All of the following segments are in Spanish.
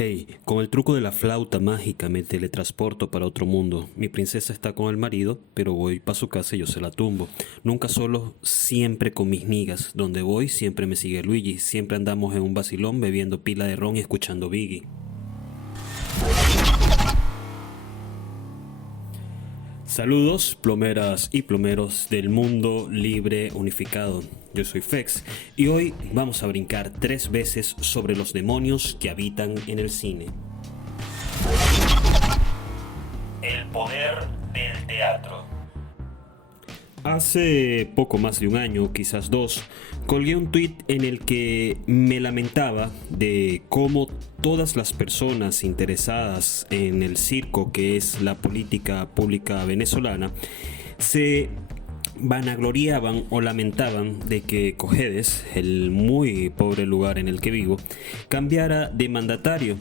Hey, con el truco de la flauta mágica me teletransporto para otro mundo. Mi princesa está con el marido, pero voy para su casa y yo se la tumbo. Nunca solo, siempre con mis nigas. Donde voy siempre me sigue Luigi. Siempre andamos en un vacilón bebiendo pila de ron y escuchando Biggie. Saludos, plomeras y plomeros del mundo libre unificado. Yo soy Fex y hoy vamos a brincar 3 veces sobre los demonios que habitan en el cine. El poder del teatro. Hace poco más de un año, quizás 2, colgué un tuit en el que me lamentaba de cómo todas las personas interesadas en el circo que es la política pública venezolana se vanagloriaban o lamentaban de que Cojedes, el muy pobre lugar en el que vivo, cambiara de mandatario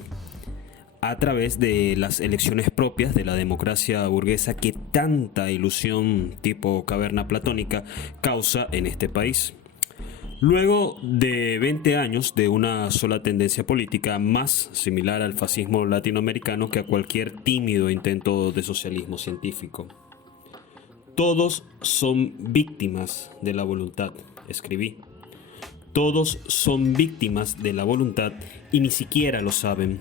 a través de las elecciones propias de la democracia burguesa que tanta ilusión tipo caverna platónica causa en este país. Luego de 20 años de una sola tendencia política más similar al fascismo latinoamericano que a cualquier tímido intento de socialismo científico. Todos son víctimas de la voluntad, escribí. Todos son víctimas de la voluntad y ni siquiera lo saben.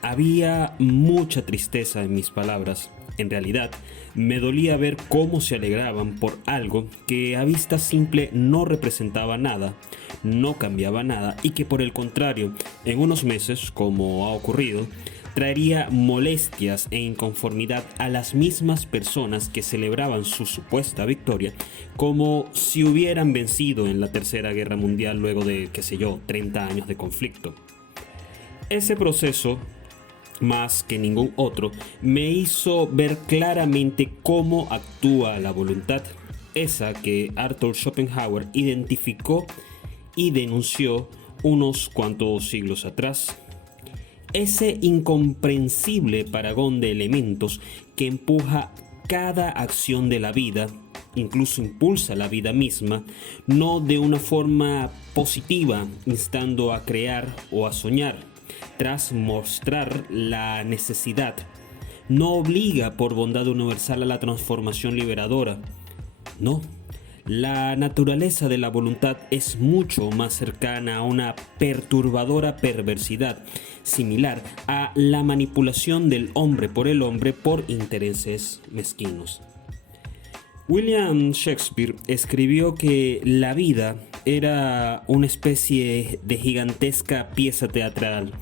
Había mucha tristeza en mis palabras. En realidad, me dolía ver cómo se alegraban por algo que a vista simple no representaba nada, no cambiaba nada y que por el contrario, en unos meses, como ha ocurrido, traería molestias e inconformidad a las mismas personas que celebraban su supuesta victoria, como si hubieran vencido en la Tercera Guerra Mundial luego de, 30 años de conflicto. Ese proceso, más que ningún otro, me hizo ver claramente cómo actúa la voluntad, esa que Arthur Schopenhauer identificó y denunció unos cuantos siglos atrás. Ese incomprensible paragón de elementos que empuja cada acción de la vida, incluso impulsa la vida misma, no de una forma positiva, instando a crear o a soñar, tras mostrar la necesidad, no obliga por bondad universal a la transformación liberadora. No, la naturaleza de la voluntad es mucho más cercana a una perturbadora perversidad, similar a la manipulación del hombre por intereses mezquinos. William Shakespeare escribió que la vida era una especie de gigantesca pieza teatral,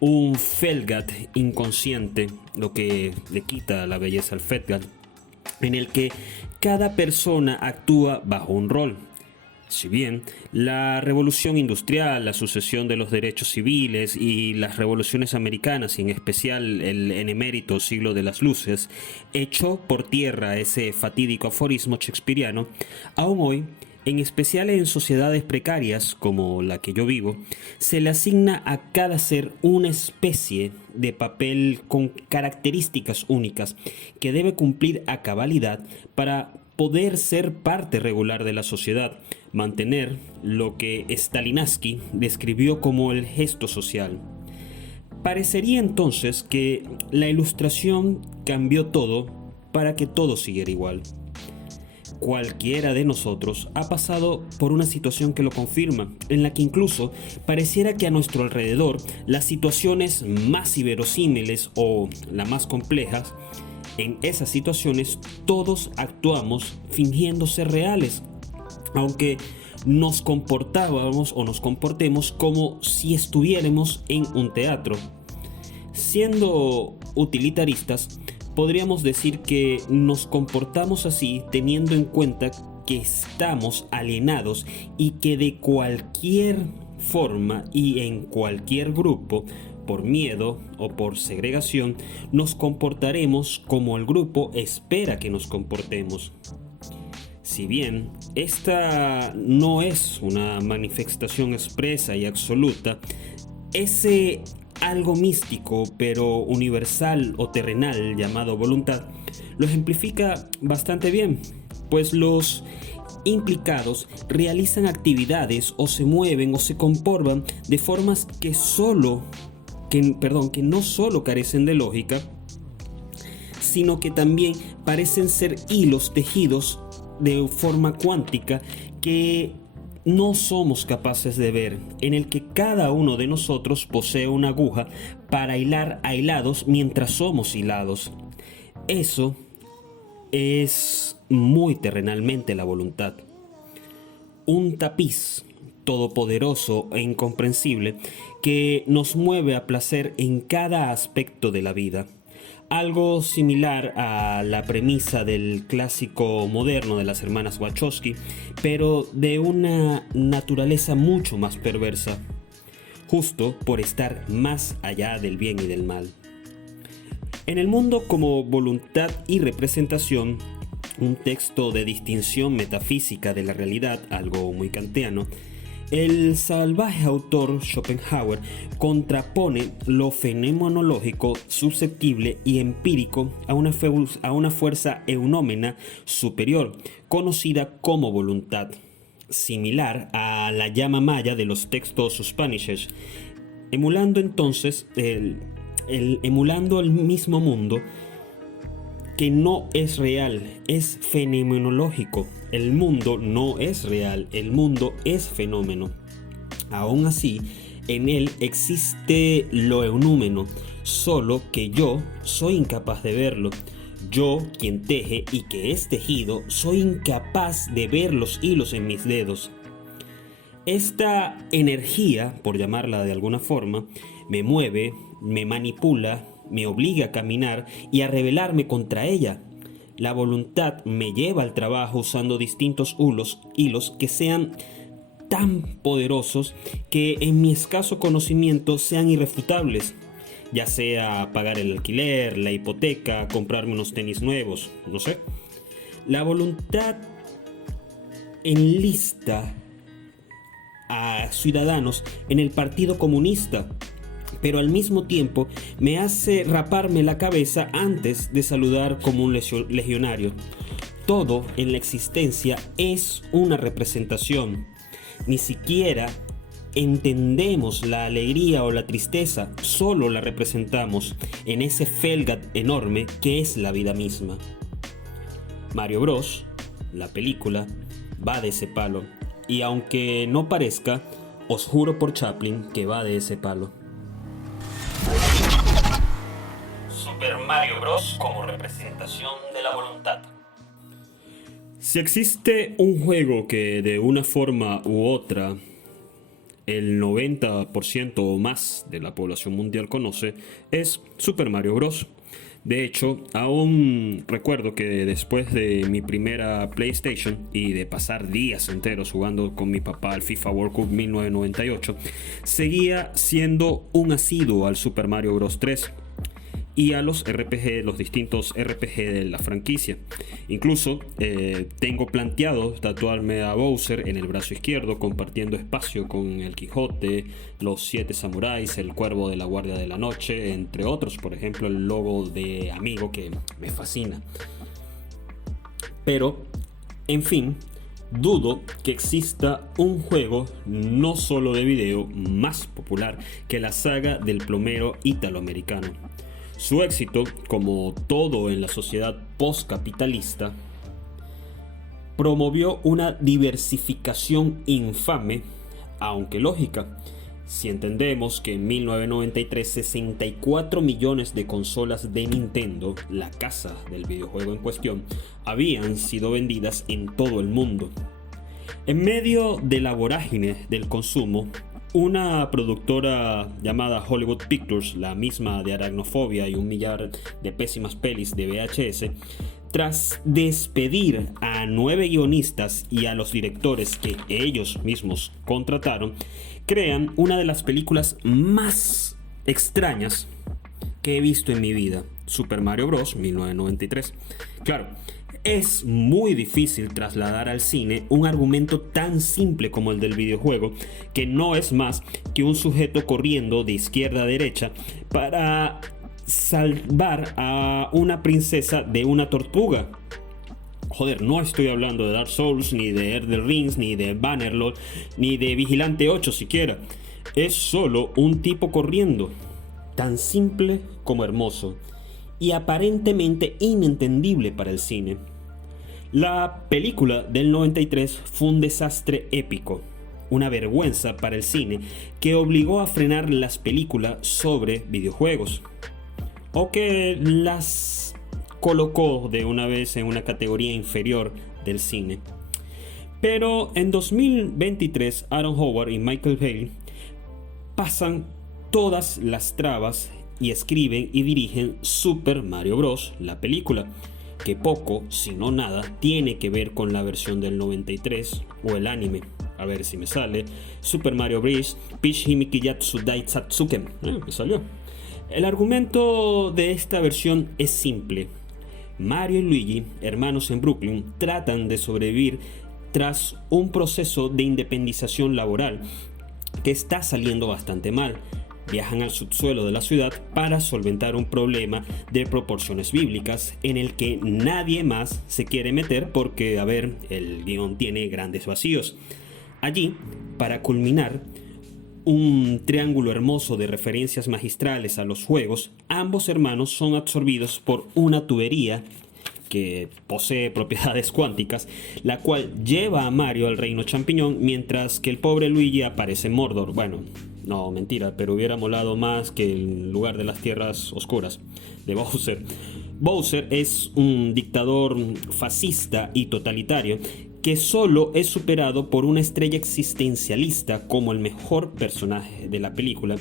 un Felgat inconsciente, lo que le quita la belleza al Felgat, en el que cada persona actúa bajo un rol. Si bien la revolución industrial, la sucesión de los derechos civiles y las revoluciones americanas, y en especial el benemérito siglo de las luces, echó por tierra ese fatídico aforismo shakespeariano, aún hoy, en especial en sociedades precarias como la que yo vivo, se le asigna a cada ser una especie de papel con características únicas que debe cumplir a cabalidad para poder ser parte regular de la sociedad, mantener lo que Stanislavski describió como el gesto social. Parecería entonces que la Ilustración cambió todo para que todo siguiera igual. Cualquiera de nosotros ha pasado por una situación que lo confirma, en la que incluso pareciera que a nuestro alrededor las situaciones más inverosímiles o las más complejas, en esas situaciones todos actuamos fingiendo ser reales, aunque nos comportábamos o nos comportemos como si estuviéramos en un teatro. Siendo utilitaristas, podríamos decir que nos comportamos así teniendo en cuenta que estamos alienados y que de cualquier forma y en cualquier grupo, por miedo o por segregación, nos comportaremos como el grupo espera que nos comportemos. Si bien esta no es una manifestación expresa y absoluta, ese algo místico pero universal o terrenal llamado voluntad lo ejemplifica bastante bien, pues los implicados realizan actividades o se mueven o se comportan de formas que solo que no solo carecen de lógica, sino que también parecen ser hilos tejidos de forma cuántica que no somos capaces de ver, en el que cada uno de nosotros posee una aguja para hilar a hilados mientras somos hilados. Eso es muy terrenalmente la voluntad. Un tapiz todopoderoso e incomprensible que nos mueve a placer en cada aspecto de la vida. Algo similar a la premisa del clásico moderno de las hermanas Wachowski, pero de una naturaleza mucho más perversa, justo por estar más allá del bien y del mal. En el mundo como voluntad y representación, un texto de distinción metafísica de la realidad, algo muy kantiano, el salvaje autor Schopenhauer contrapone lo fenomenológico, susceptible y empírico a una fuerza eunómena superior, conocida como voluntad, similar a la llama maya de los textos Upanishads, emulando entonces emulando el mismo mundo que no es real, es fenomenológico. El mundo no es real, el mundo es fenómeno. Aún así, en él existe lo eunúmeno, solo que yo soy incapaz de verlo. Yo, quien teje y que es tejido, soy incapaz de ver los hilos en mis dedos. Esta energía, por llamarla de alguna forma, me mueve, me manipula, me obliga a caminar y a rebelarme contra ella. La voluntad me lleva al trabajo usando distintos hilos que sean tan poderosos que en mi escaso conocimiento sean irrefutables, ya sea pagar el alquiler, la hipoteca, comprarme unos tenis nuevos, no sé. La voluntad enlista a ciudadanos en el Partido Comunista, pero al mismo tiempo me hace raparme la cabeza antes de saludar como un legionario. Todo en la existencia es una representación. Ni siquiera entendemos la alegría o la tristeza, solo la representamos en ese felgat enorme que es la vida misma. Mario Bros, la película, va de ese palo, y aunque no parezca, os juro por Chaplin que va de ese palo. Super Mario Bros. Como representación de la voluntad. Si existe un juego que de una forma u otra el 90% o más de la población mundial conoce, es Super Mario Bros. De hecho, aún recuerdo que después de mi primera PlayStation y de pasar días enteros jugando con mi papá al FIFA World Cup 1998, seguía siendo un asiduo al Super Mario Bros. 3 y a los distintos RPG de la franquicia. Incluso tengo planteado tatuarme a Bowser en el brazo izquierdo, compartiendo espacio con el Quijote, los 7 samuráis, el Cuervo de la Guardia de la Noche, entre otros. Por ejemplo, el logo de Amigo, que me fascina. Pero, en fin, dudo que exista un juego no solo de video más popular que la saga del plomero italoamericano. Su éxito, como todo en la sociedad postcapitalista, promovió una diversificación infame, aunque lógica, si entendemos que en 1993 64 millones de consolas de Nintendo, la casa del videojuego en cuestión, habían sido vendidas en todo el mundo. En medio de la vorágine del consumo, una productora llamada Hollywood Pictures, la misma de Aracnofobia y un millar de pésimas pelis de VHS, tras despedir a 9 guionistas y a los directores que ellos mismos contrataron, crean una de las películas más extrañas que he visto en mi vida, Super Mario Bros. 1993. Claro, es muy difícil trasladar al cine un argumento tan simple como el del videojuego, que no es más que un sujeto corriendo de izquierda a derecha para salvar a una princesa de una tortuga. Joder, no estoy hablando de Dark Souls, ni de Elden Rings, ni de Bannerlord, ni de Vigilante 8 siquiera. Es solo un tipo corriendo. tan simple como hermoso y aparentemente inentendible para el cine. La película del 93 fue un desastre épico, una vergüenza para el cine que obligó a frenar las películas sobre videojuegos, o que las colocó de una vez en una categoría inferior del cine. Pero en 2023 Aaron Howard y Michael Bay pasan todas las trabas y escriben y dirigen Super Mario Bros., la película, que poco, si no nada, tiene que ver con la versión del 93 o el anime. A ver si me sale. Super Mario Bros. Peach Himikiyatsu Daisatsuke. Me salió. El argumento de esta versión es simple. Mario y Luigi, hermanos en Brooklyn, tratan de sobrevivir tras un proceso de independización laboral que está saliendo bastante mal. Viajan al subsuelo de la ciudad para solventar un problema de proporciones bíblicas en el que nadie más se quiere meter porque, el guión tiene grandes vacíos. Allí, para culminar, un triángulo hermoso de referencias magistrales a los juegos, ambos hermanos son absorbidos por una tubería que posee propiedades cuánticas, la cual lleva a Mario al reino champiñón, mientras que el pobre Luigi aparece en Mordor. Bueno, no, mentira, pero hubiera molado más que el lugar de las tierras oscuras de Bowser. Bowser es un dictador fascista y totalitario que solo es superado por una estrella existencialista como el mejor personaje de la película,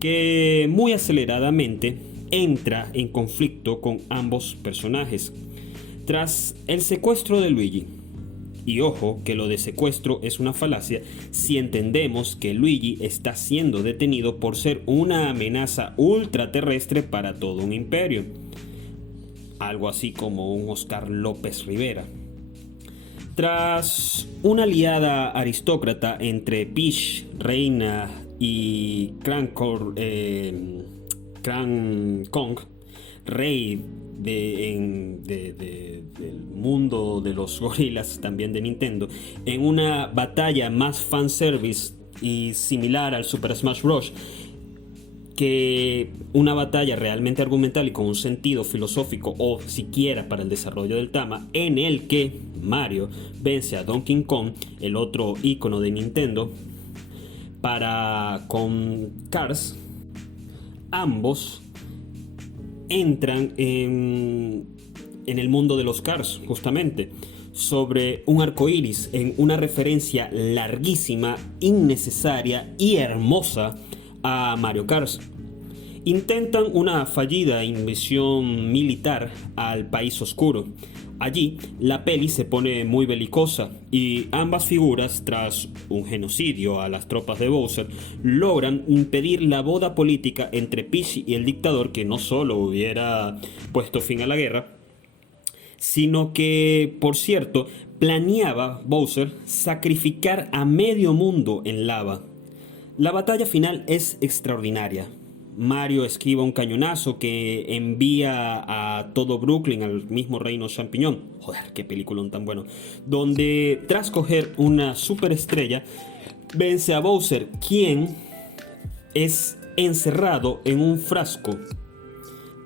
que muy aceleradamente entra en conflicto con ambos personajes. Tras el secuestro de Luigi, y ojo que lo de secuestro es una falacia si entendemos que Luigi está siendo detenido por ser una amenaza ultraterrestre para todo un imperio, algo así como un Oscar López Rivera. Tras una aliada aristócrata entre Peach, reina, y Kong, rey del mundo de los gorilas, también de Nintendo, en una batalla más fanservice y similar al Super Smash Bros., que una batalla realmente argumental y con un sentido filosófico o siquiera para el desarrollo del tema, en el que Mario vence a Donkey Kong, el otro ícono de Nintendo, con Cars. Ambos entran en el mundo de los Cars, justamente sobre un arco iris, en una referencia larguísima, innecesaria y hermosa a Mario Kart. Intentan una fallida invasión militar al país oscuro. Allí la peli se pone muy belicosa y ambas figuras, tras un genocidio a las tropas de Bowser, logran impedir la boda política entre Peach y el dictador, que no solo hubiera puesto fin a la guerra, sino que, por cierto, planeaba Bowser sacrificar a medio mundo en lava. La batalla final es extraordinaria. Mario esquiva un cañonazo que envía a todo Brooklyn al mismo reino champiñón. Joder, qué peliculón tan bueno. Donde, tras coger una superestrella, vence a Bowser, quien es encerrado en un frasco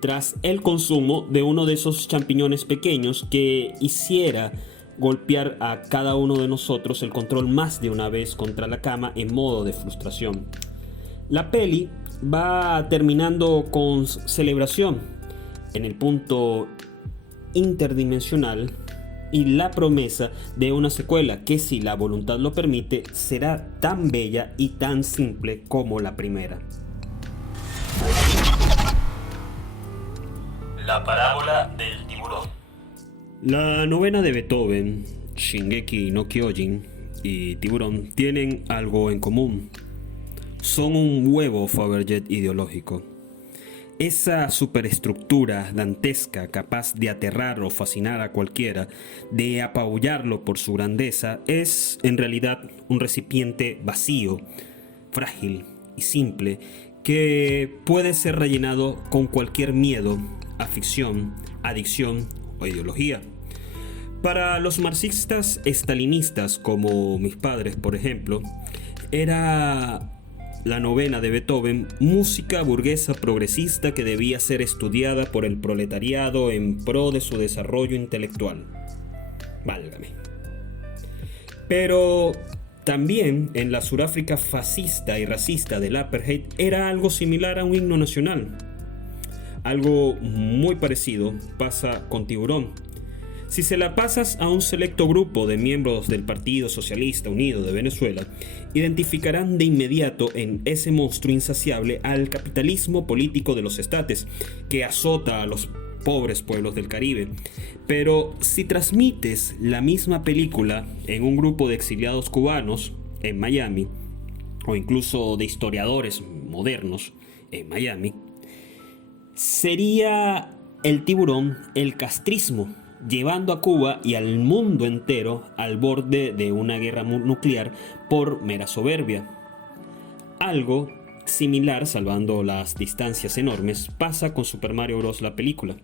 tras el consumo de uno de esos champiñones pequeños que hiciera golpear a cada uno de nosotros el control más de una vez contra la cama en modo de frustración. La peli va terminando con celebración en el punto interdimensional y la promesa de una secuela que, si la voluntad lo permite, será tan bella y tan simple como la primera. La parábola del tiburón. La novena de Beethoven, Shingeki no Kyojin y Tiburón tienen algo en común. Son un huevo Fabergé ideológico. Esa superestructura dantesca capaz de aterrar o fascinar a cualquiera, de apabullarlo por su grandeza, es en realidad un recipiente vacío, frágil y simple, que puede ser rellenado con cualquier miedo, afición, adicción o ideología. Para los marxistas estalinistas como mis padres, por ejemplo, era la novena de Beethoven, música burguesa progresista que debía ser estudiada por el proletariado en pro de su desarrollo intelectual. Válgame. Pero también en la Sudáfrica fascista y racista del apartheid era algo similar a un himno nacional. Algo muy parecido pasa con Tiburón. Si se la pasas a un selecto grupo de miembros del Partido Socialista Unido de Venezuela, identificarán de inmediato en ese monstruo insaciable al capitalismo político de los estates, que azota a los pobres pueblos del Caribe. Pero si transmites la misma película en un grupo de exiliados cubanos en Miami, o incluso de historiadores modernos en Miami, sería el Tiburón el castrismo, llevando a Cuba y al mundo entero al borde de una guerra nuclear por mera soberbia. Algo similar, salvando las distancias enormes, pasa con Super Mario Bros. La película.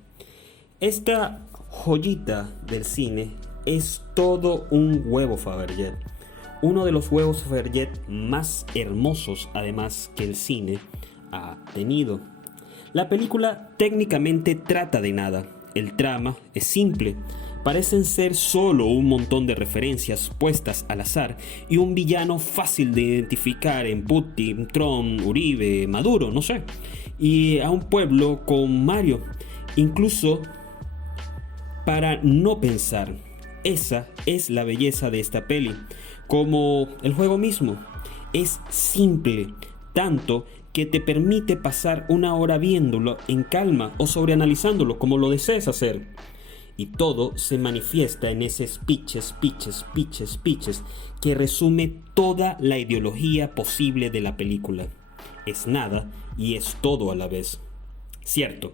Esta joyita del cine es todo un huevo Fabergé. Uno de los huevos Fabergé más hermosos, además, que el cine ha tenido. La película técnicamente trata de nada. El trama es simple. Parecen ser solo un montón de referencias puestas al azar y un villano fácil de identificar en Putin, Trump, Uribe, Maduro, no sé. Y a un pueblo con Mario. Incluso para no pensar. Esa es la belleza de esta peli. Como el juego mismo. Es simple. Tanto que te permite pasar una hora viéndolo en calma o sobreanalizándolo como lo desees hacer. Y todo se manifiesta en ese speeches que resume toda la ideología posible de la película. Es nada y es todo a la vez. Cierto,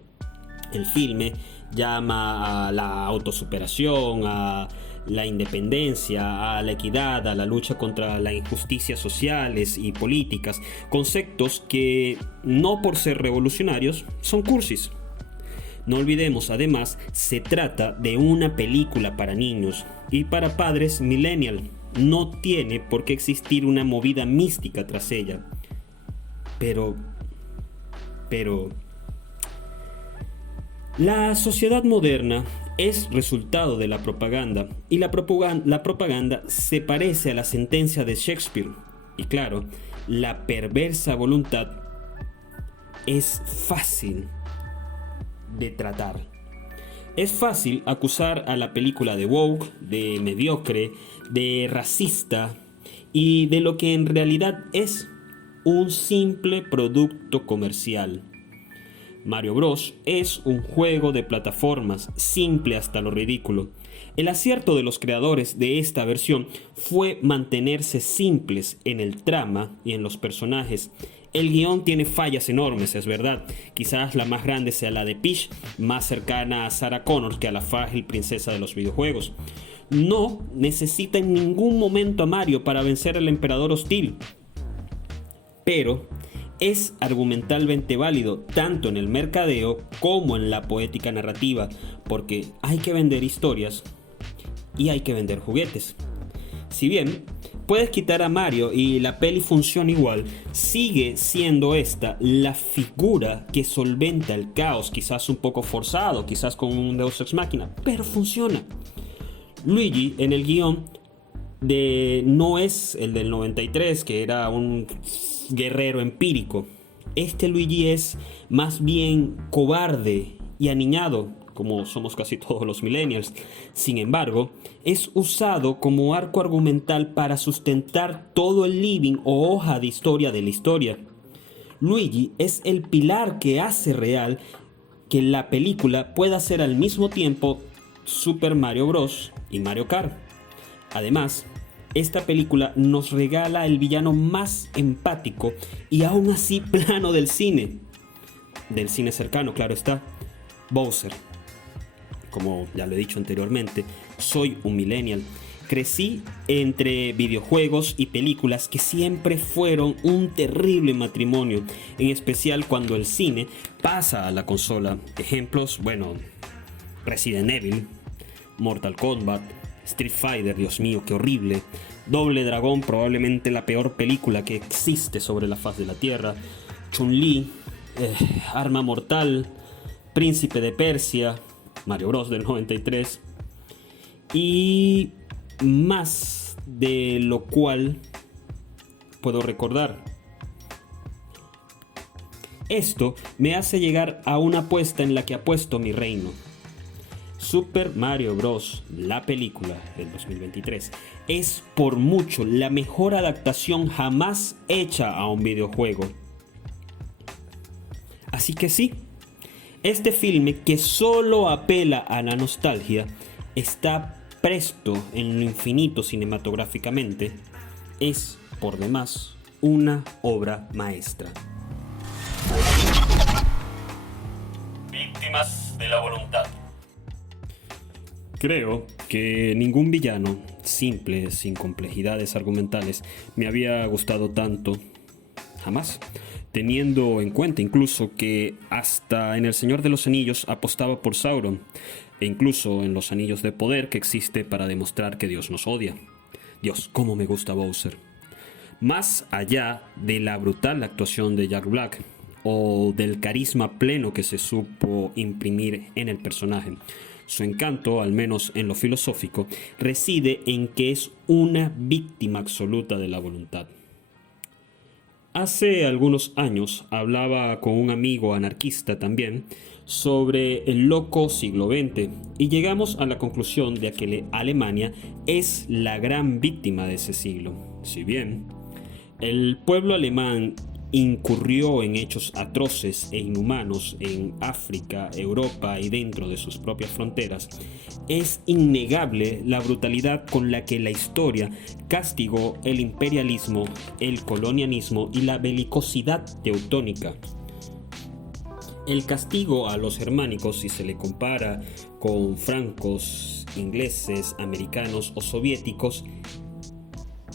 el filme llama a la autosuperación, a la independencia, a la equidad, a la lucha contra las injusticias sociales y políticas, conceptos que, no por ser revolucionarios, son cursis. No olvidemos, además, se trata de una película para niños y para padres millennial. No tiene por qué existir una movida mística tras ella. Pero... La sociedad moderna es resultado de la propaganda, y la propaganda se parece a la sentencia de Shakespeare. Y claro, la perversa voluntad es fácil de tratar. Es fácil acusar a la película de woke, de mediocre, de racista y de lo que en realidad es un simple producto comercial. Mario Bros. Es un juego de plataformas simple hasta lo ridículo. El acierto de los creadores de esta versión fue mantenerse simples en el trama y en los personajes. El guión tiene fallas enormes, es verdad. Quizás la más grande sea la de Peach, más cercana a Sarah Connor que a la frágil princesa de los videojuegos. No necesita en ningún momento a Mario para vencer al emperador hostil. Pero es argumentalmente válido tanto en el mercadeo como en la poética narrativa, porque hay que vender historias y hay que vender juguetes. Si bien puedes quitar a Mario y la peli funciona igual, sigue siendo esta la figura que solventa el caos, quizás un poco forzado, quizás con un Deus Ex Machina, pero funciona. Luigi en el guión no es el del 93, que era un guerrero empírico. Este Luigi es más bien cobarde y aniñado, como somos casi todos los millennials. Sin embargo, es usado como arco argumental para sustentar todo el living o hoja de historia de la historia. Luigi es el pilar que hace real que la película pueda ser al mismo tiempo Super Mario Bros. Y Mario Kart. Además, esta película nos regala el villano más empático y aún así plano del cine. Del cine cercano, claro está. Bowser. Como ya lo he dicho anteriormente, soy un millennial. Crecí entre videojuegos y películas que siempre fueron un terrible matrimonio, en especial cuando el cine pasa a la consola. Ejemplos, Resident Evil, Mortal Kombat, Street Fighter, Dios mío, qué horrible, Doble Dragón, probablemente la peor película que existe sobre la faz de la Tierra. Chun-Li, Arma Mortal, Príncipe de Persia, Mario Bros del 93 y más de lo cual puedo recordar. Esto me hace llegar a una apuesta en la que apuesto mi reino. Super Mario Bros., la película del 2023, es por mucho la mejor adaptación jamás hecha a un videojuego. Así que sí, este filme que solo apela a la nostalgia está presto en lo infinito cinematográficamente, es por demás una obra maestra. Víctimas de la voluntad. Creo que ningún villano simple, sin complejidades argumentales, me había gustado tanto, jamás, teniendo en cuenta incluso que hasta en El Señor de los Anillos apostaba por Sauron, e incluso en los Anillos de Poder que existe para demostrar que Dios nos odia. Dios, cómo me gusta Bowser. Más allá de la brutal actuación de Jack Black, o del carisma pleno que se supo imprimir en el personaje, su encanto, al menos en lo filosófico, reside en que es una víctima absoluta de la voluntad. Hace algunos años hablaba con un amigo anarquista también sobre el loco siglo XX y llegamos a la conclusión de que Alemania es la gran víctima de ese siglo. Si bien el pueblo alemán incurrió en hechos atroces e inhumanos en África, Europa y dentro de sus propias fronteras, es innegable la brutalidad con la que la historia castigó el imperialismo, el colonialismo y la belicosidad teutónica. El castigo a los germánicos, si se le compara con francos, ingleses, americanos o soviéticos,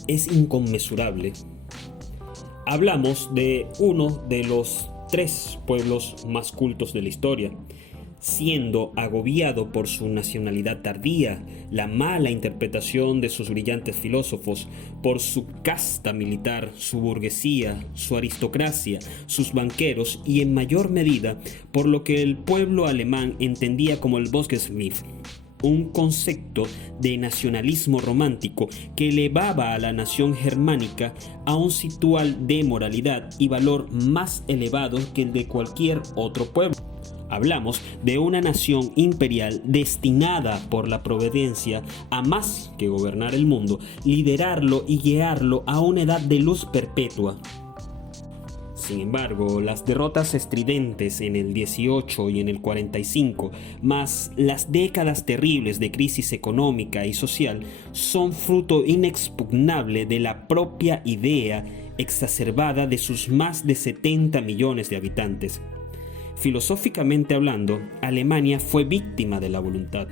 es inconmensurable. Hablamos de uno de los 3 pueblos más cultos de la historia, siendo agobiado por su nacionalidad tardía, la mala interpretación de sus brillantes filósofos, por su casta militar, su burguesía, su aristocracia, sus banqueros y en mayor medida por lo que el pueblo alemán entendía como el Volksmith, un concepto de nacionalismo romántico que elevaba a la nación germánica a un situal de moralidad y valor más elevado que el de cualquier otro pueblo. Hablamos de una nación imperial destinada por la providencia a más que gobernar el mundo, liderarlo y guiarlo a una edad de luz perpetua. Sin embargo, las derrotas estridentes en el 18 y en el 45, más las décadas terribles de crisis económica y social, son fruto inexpugnable de la propia idea exacerbada de sus más de 70 millones de habitantes. Filosóficamente hablando, Alemania fue víctima de la voluntad.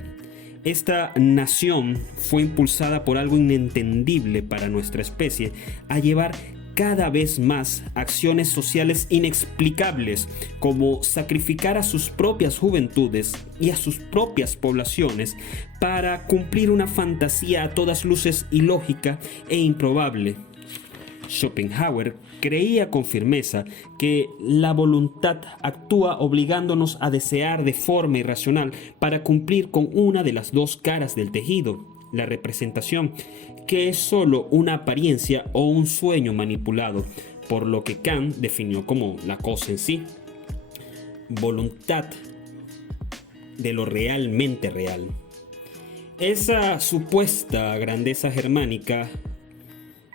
Esta nación fue impulsada por algo inentendible para nuestra especie a llevar cada vez más acciones sociales inexplicables, como sacrificar a sus propias juventudes y a sus propias poblaciones para cumplir una fantasía a todas luces ilógica e improbable. Schopenhauer creía con firmeza que la voluntad actúa obligándonos a desear de forma irracional para cumplir con una de las 2 caras del tejido, la representación, que es solo una apariencia o un sueño manipulado, por lo que Kant definió como la cosa en sí. Voluntad de lo realmente real. Esa supuesta grandeza germánica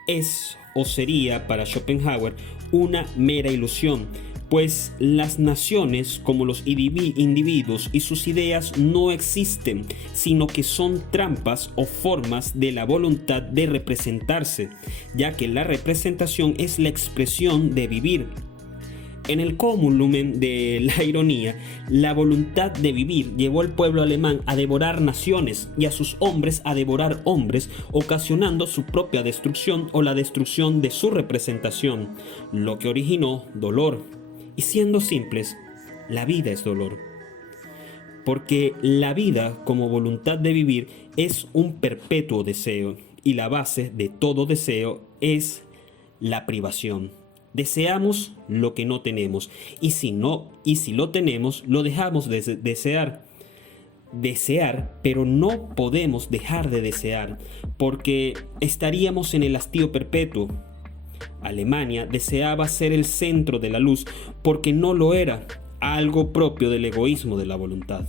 es o sería para Schopenhauer una mera ilusión, pues las naciones como los individuos y sus ideas no existen, sino que son trampas o formas de la voluntad de representarse, ya que la representación es la expresión de vivir. En el cúmulum de la ironía, la voluntad de vivir llevó al pueblo alemán a devorar naciones y a sus hombres a devorar hombres, ocasionando su propia destrucción o la destrucción de su representación, lo que originó dolor. Y siendo simples, la vida es dolor. Porque la vida como voluntad de vivir es un perpetuo deseo y la base de todo deseo es la privación. Deseamos lo que no tenemos, y si lo tenemos, lo dejamos de desear. Desear, pero no podemos dejar de desear, porque estaríamos en el hastío perpetuo. Alemania deseaba ser el centro de la luz porque no lo era, algo propio del egoísmo de la voluntad.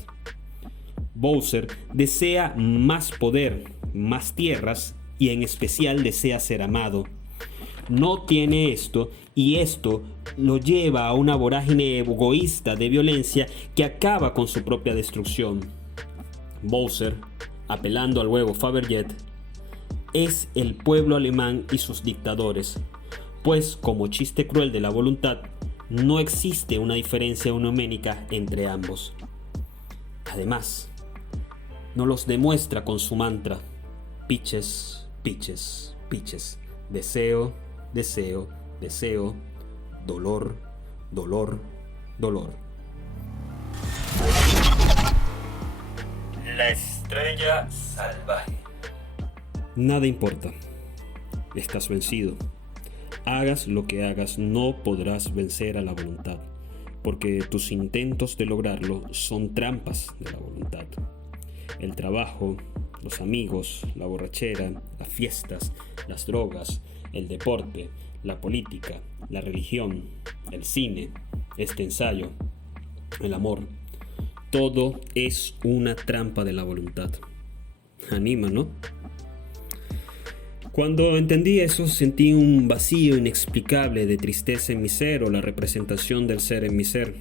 Bowser desea más poder, más tierras y en especial desea ser amado. No tiene esto y esto lo lleva a una vorágine egoísta de violencia que acaba con su propia destrucción. Bowser, apelando al huevo Fabergé, es el pueblo alemán y sus dictadores, pues como chiste cruel de la voluntad, no existe una diferencia numérica entre ambos. Además, nos los demuestra con su mantra: pitches, pitches, pitches, deseo, deseo, deseo, dolor, dolor, dolor. La estrella salvaje. Nada importa. Estás vencido. Hagas lo que hagas, no podrás vencer a la voluntad, porque tus intentos de lograrlo son trampas de la voluntad. El trabajo, los amigos, la borrachera, las fiestas, las drogas, el deporte, la política, la religión, el cine, este ensayo, el amor. Todo es una trampa de la voluntad. Anima, ¿no? Cuando entendí eso, sentí un vacío inexplicable de tristeza en mi ser, o la representación del ser en mi ser.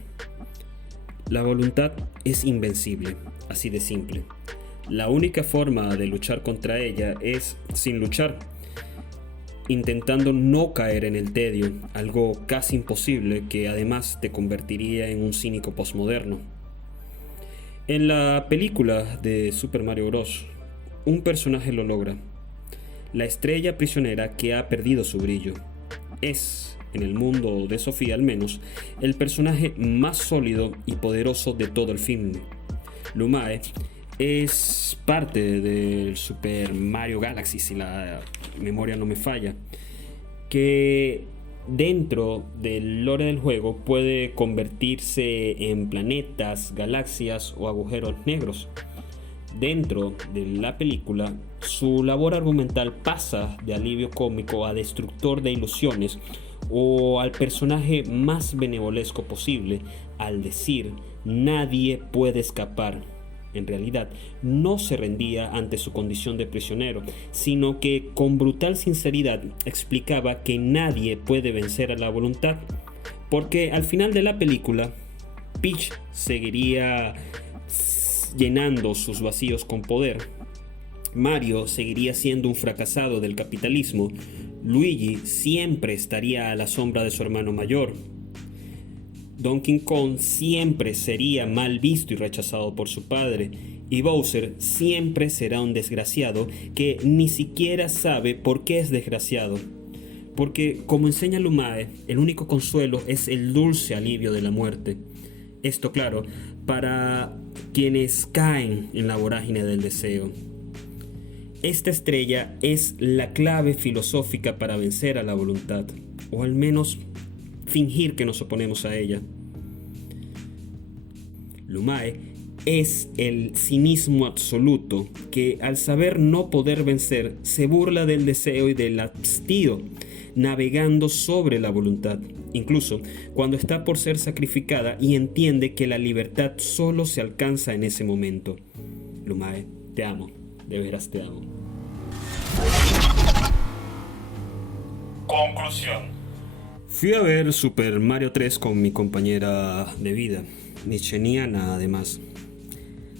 La voluntad es invencible, así de simple. La única forma de luchar contra ella es sin luchar, intentando no caer en el tedio, algo casi imposible que además te convertiría en un cínico posmoderno. En la película de Super Mario Bros., un personaje lo logra. La estrella prisionera que ha perdido su brillo. Es, en el mundo de Sofía al menos, el personaje más sólido y poderoso de todo el film. Lumae es parte del Super Mario Galaxy, si la memoria no me falla, que dentro del lore del juego puede convertirse en planetas, galaxias o agujeros negros. Dentro de la película, su labor argumental pasa de alivio cómico a destructor de ilusiones, o al personaje más benevolesco posible al decir: nadie puede escapar. En realidad, no se rendía ante su condición de prisionero, sino que con brutal sinceridad explicaba que nadie puede vencer a la voluntad, porque al final de la película, Peach seguiría llenando sus vacíos con poder, Mario seguiría siendo un fracasado del capitalismo, Luigi siempre estaría a la sombra de su hermano mayor, Donkey Kong siempre sería mal visto y rechazado por su padre, y Bowser siempre será un desgraciado que ni siquiera sabe por qué es desgraciado. Porque, como enseña Lumae, el único consuelo es el dulce alivio de la muerte. Esto, claro, para quienes caen en la vorágine del deseo. Esta estrella es la clave filosófica para vencer a la voluntad, o al menos fingir que nos oponemos a ella. Lumae es el cinismo absoluto que, al saber no poder vencer, se burla del deseo y del hastío, navegando sobre la voluntad, incluso cuando está por ser sacrificada y entiende que la libertad solo se alcanza en ese momento. Lumae, te amo, de veras te amo. Conclusión. Fui a ver Super Mario 3 con mi compañera de vida, Nietzscheana además.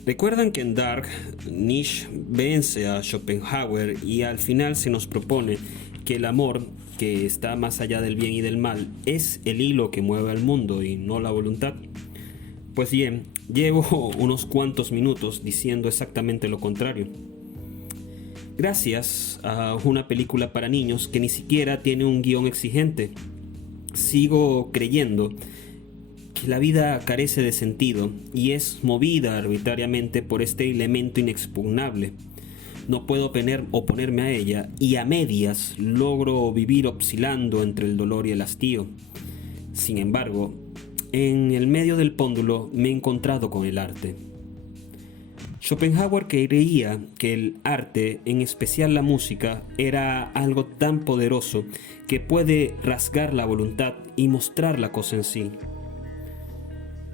¿Recuerdan que en Dark, Nietzsche vence a Schopenhauer y al final se nos propone que el amor, que está más allá del bien y del mal, es el hilo que mueve al mundo y no la voluntad? Pues bien, llevo unos cuantos minutos diciendo exactamente lo contrario. Gracias a una película para niños que ni siquiera tiene un guión exigente, sigo creyendo que la vida carece de sentido y es movida arbitrariamente por este elemento inexpugnable. no puedo oponerme a ella y a medias logro vivir oscilando entre el dolor y el hastío. Sin embargo, en el medio del péndulo me he encontrado con el arte. Schopenhauer creía que el arte, en especial la música, era algo tan poderoso que puede rasgar la voluntad y mostrar la cosa en sí.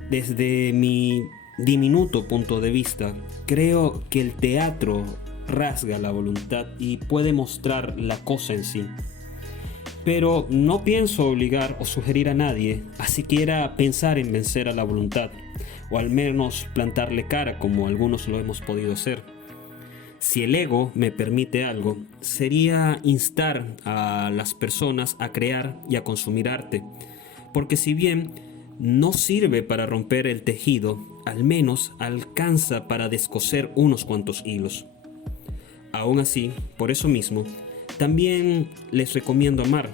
Desde mi diminuto punto de vista, creo que el teatro rasga la voluntad y puede mostrar la cosa en sí. Pero no pienso obligar o sugerir a nadie a siquiera pensar en vencer a la voluntad, o al menos plantarle cara como algunos lo hemos podido hacer. Si el ego me permite algo, sería instar a las personas a crear y a consumir arte, porque si bien no sirve para romper el tejido, al menos alcanza para descoser unos cuantos hilos. Aún así, por eso mismo, también les recomiendo amar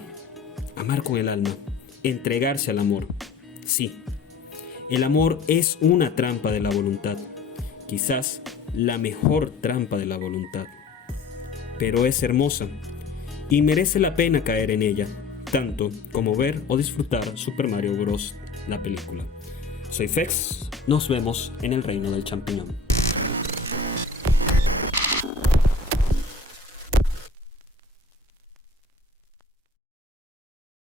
con el alma, entregarse al amor. Sí, el amor es una trampa de la voluntad, quizás la mejor trampa de la voluntad, pero es hermosa y merece la pena caer en ella, tanto como ver o disfrutar Super Mario Bros. La película. Soy Fex, nos vemos en el reino del champiñón.